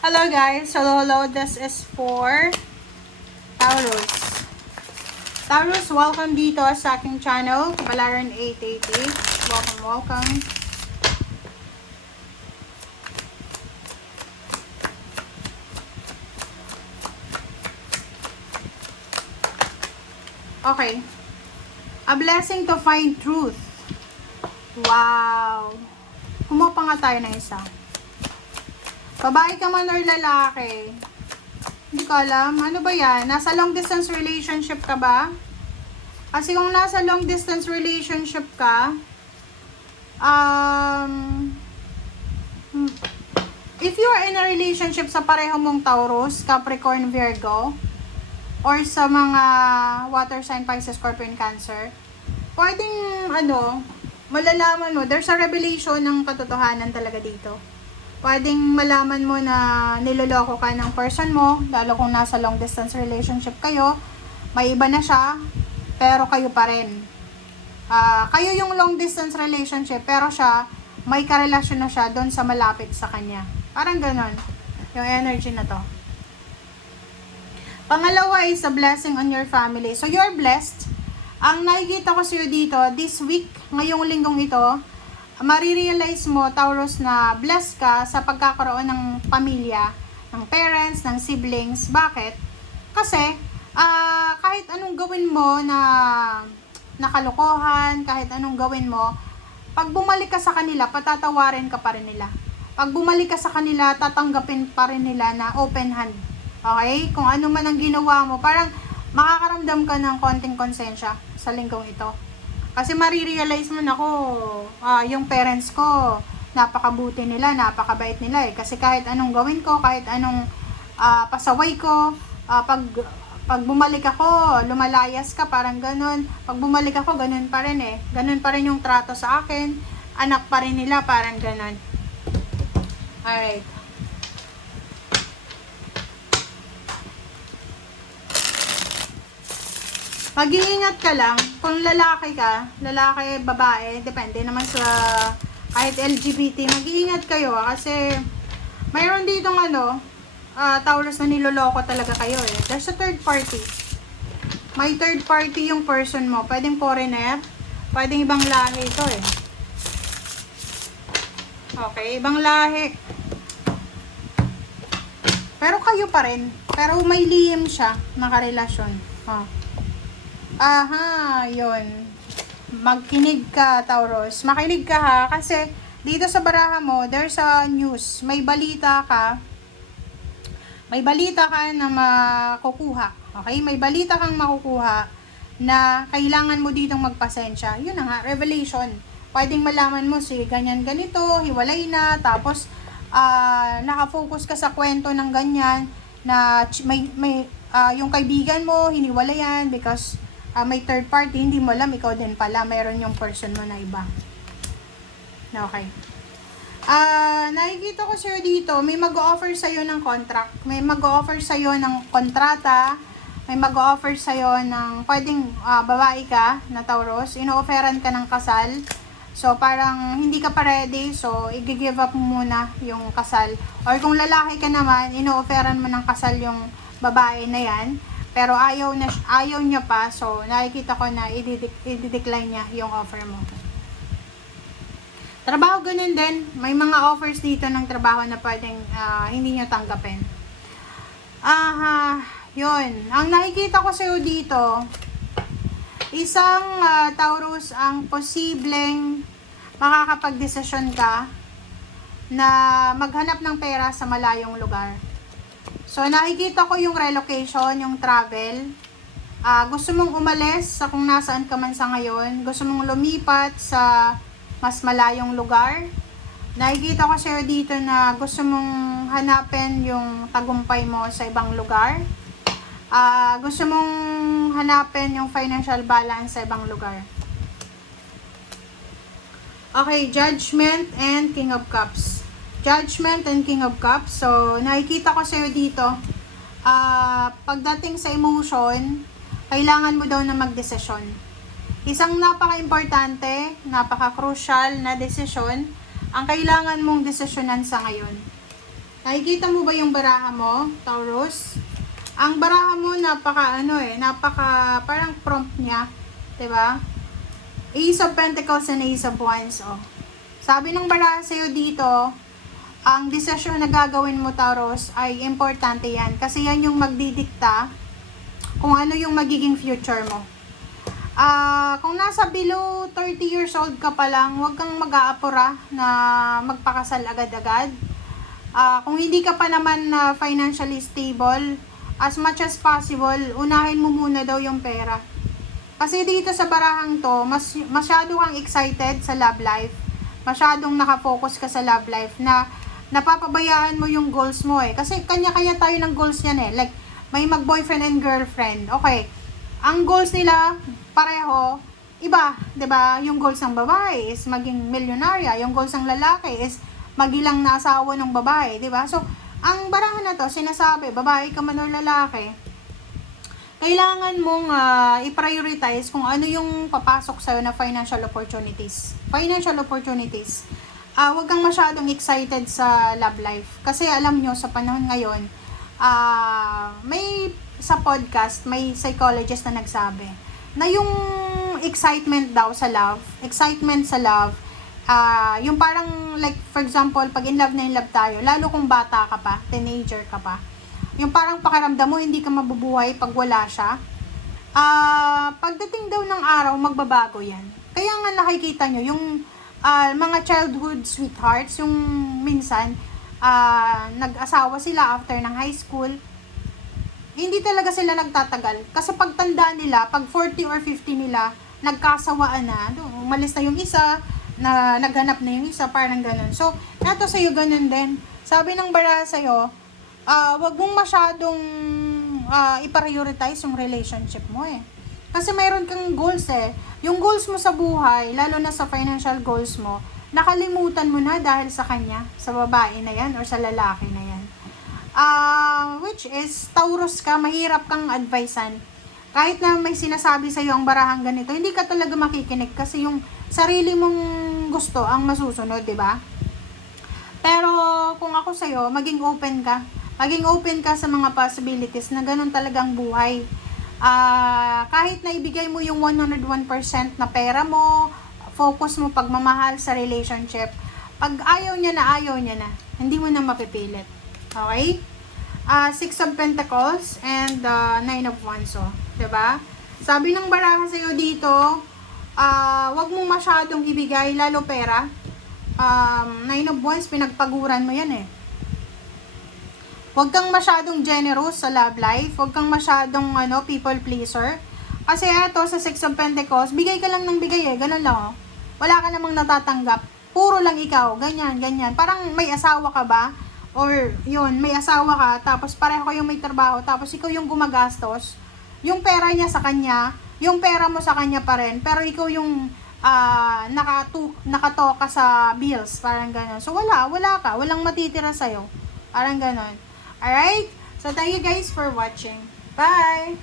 Hello guys, hello, this is for Taurus. Taurus, welcome dito sa aking channel, Balaran 888. Welcome. Okay. A blessing to find truth. Wow. Kumuha pa nga tayo ng isa. Babae ka man or lalaki? Hindi ko alam. Ano ba yan? Nasa long distance relationship ka ba? Kasi kung nasa long distance relationship ka, if you are in a relationship sa pareho mong Taurus, Capricorn, Virgo, or sa mga water sign, Pisces, Scorpion, Cancer, pwedeng, malalaman mo, there's a revelation ng katotohanan talaga dito. Pwedeng malaman mo na niloloko ka ng person mo, lalo kung nasa long distance relationship kayo, may iba na siya, pero kayo pa rin. Kayo yung long distance relationship, pero siya, may karelasyon na siya doon sa malapit sa kanya. Parang ganon, yung energy na to. Pangalawa is a blessing on your family. So, you're blessed. Ang nakikita ko sa'yo dito, this week, ngayong linggong ito, marirealize mo, Taurus, na blessed ka sa pagkakaroon ng pamilya, ng parents, ng siblings. Bakit? Kasi, kahit anong gawin mo na nakalokohan, kahit anong gawin mo, pag bumalik ka sa kanila, patatawarin ka pa rin nila. Pag bumalik ka sa kanila, tatanggapin pa rin nila na open hand. Okay? Kung ano man ang ginawa mo, parang makakaramdam ka ng konting konsensya sa linggong ito. Kasi marirealize mo na yung parents ko, napakabuti nila, napakabait nila eh. Kasi kahit anong gawin ko, kahit anong pasaway ko, pag bumalik ako, lumalayas ka, parang ganun. Pag bumalik ako, ganun pa rin eh. Ganun pa rin yung trato sa akin. Anak pa rin nila, parang ganun. Alright. Mag-iingat ka lang, kung lalaki ka, lalaki, babae, depende naman sa kahit LGBT, mag-iingat kayo kasi mayroon ditong Taurus na niloloko talaga kayo eh. There's a third party. May third party yung person mo. Pwedeng foreigner, pwedeng ibang lahi ito eh. Okay, ibang lahi. Pero kayo pa rin. Pero may lihim siya, nakarelasyon. Yun. Magkinig ka, Taurus. Makinig ka ha, kasi dito sa baraha mo, there's a news. May balita ka. May balita ka na makukuha. Okay? May balita kang makukuha na kailangan mo ditong magpasensya. Yun na nga, revelation. Pwedeng malaman mo si ganyan ganito, hiwalay na, tapos nakafocus ka sa kwento ng ganyan na yung kaibigan mo, hiniwalayan because may third party, hindi mo alam, ikaw din pala, mayroon yung person mo na iba. Okay. Nakikita ko sa'yo dito, may mag-offer sa'yo ng contract, may mag-offer sa'yo ng kontrata, may mag-offer sa'yo ng, pwedeng babae ka na Taurus, ino-offeran ka ng kasal, so parang hindi ka pa ready, so i-give up mo muna yung kasal. Or kung lalaki ka naman, ino-offeran mo ng kasal yung babae na yan, pero ayaw niya pa, so nakikita ko na i-decline niya yung offer mo. Trabaho ganun din, may mga offers dito ng trabaho na pwedeng hindi niyo tanggapin. Yun. Ang nakikita ko sa'yo dito, isang Taurus ang posibleng makakapag-desisyon ka na maghanap ng pera sa malayong lugar. So, nakikita ko yung relocation, yung travel. Gusto mong umalis sa kung nasaan ka man sa ngayon. Gusto mong lumipat sa mas malayong lugar. Nakikita ko sa'yo dito na gusto mong hanapin yung tagumpay mo sa ibang lugar. Gusto mong hanapin yung financial balance sa ibang lugar. Okay, Judgment and King of Cups. Judgment and King of Cups. So, nakikita ko sa'yo dito, pagdating sa emotion, kailangan mo daw na magdesisyon. Isang napaka-importante, napaka-crucial na desisyon, ang kailangan mong desisyonan sa ngayon. Nakikita mo ba yung baraha mo, Taurus? Ang baraha mo napaka parang prompt niya, 'di ba? Ace of Pentacles and Ace of Wands, oh. Sabi ng baraha sa'yo dito, ang desisyon na gagawin mo, Taurus, ay importante yan. Kasi yan yung magdidikta kung ano yung magiging future mo. Kung nasa below 30 years old ka pa lang, huwag kang mag-aapura na magpakasal agad-agad. Kung hindi ka pa naman financially stable, as much as possible, unahin mo muna daw yung pera. Kasi dito sa barahang to, masyado kang excited sa love life. Masyadong nakafocus ka sa love life na napapabayaan mo yung goals mo eh. Kasi kanya-kanya tayo ng goals yan eh. Like, may mag-boyfriend and girlfriend. Okay. Ang goals nila, pareho, iba. 'Di ba? Yung goals ng babae is maging milyonarya. Yung goals ng lalaki is magilang na asawa ng babae. 'Di ba? So, ang barahan na to, sinasabi, babae ka man o lalaki, kailangan mong i-prioritize kung ano yung papasok sa'yo na financial opportunities. Financial opportunities. Huwag kang masyadong excited sa love life. Kasi alam nyo, sa panahon ngayon, may sa podcast, may psychologist na nagsabi na yung excitement daw sa love, yung parang like, for example, pag in love na in love tayo, lalo kung bata ka pa, teenager ka pa, yung parang pakiramdam mo, hindi ka mabubuhay pag wala siya. Pagdating daw ng araw, magbabago yan. Kaya nga nakikita nyo, yung mga childhood sweethearts, yung minsan, nag-asawa sila after ng high school, hindi talaga sila nagtatagal. Kasi pagtanda nila, pag 40 or 50 nila, nagkasawaan na, umalis na yung isa, na naghanap na yung isa, parang ganun. So, nato sa'yo ganun din. Sabi ng baraha sa'yo, wag mong masyadong i-prioritize yung relationship mo eh. Kasi mayroon kang goals eh. Yung goals mo sa buhay, lalo na sa financial goals mo, nakalimutan mo na dahil sa kanya, sa babae na yan or sa lalaki na yan. Which is, Taurus ka, mahirap kang advisean. Kahit na may sinasabi sa'yo ang barahang ganito, hindi ka talaga makikinig kasi yung sarili mong gusto ang masusunod, di ba? Pero kung ako sa'yo, maging open ka. Maging open ka sa mga possibilities na ganun talagang buhay. Kahit na ibigay mo yung 101% na pera mo, focus mo pagmamahal sa relationship, pag ayaw niya na, hindi mo na mapipilit. Okay? Six of Pentacles and Nine of Wands, oh. Diba? Sabi ng baraha sa'yo dito, wag mong masyadong ibigay, lalo pera. Nine of Wands, pinagpaguran mo yan eh. Huwag kang masyadong generous sa love life. Huwag kang masyadong people pleaser. Kasi eto sa Six of Pentacles, bigay ka lang ng bigay eh. Ganun lang oh. Wala ka namang natatanggap. Puro lang ikaw. Ganyan, ganyan. Parang may asawa ka ba? Or yun, may asawa ka, tapos pareho kayong may trabaho, tapos ikaw yung gumagastos. Yung pera niya sa kanya, yung pera mo sa kanya pa rin, pero ikaw yung nakatoka sa bills. Parang ganun. So wala ka. Walang matitira sa'yo. Parang ganun. Alright? So, thank you guys for watching. Bye!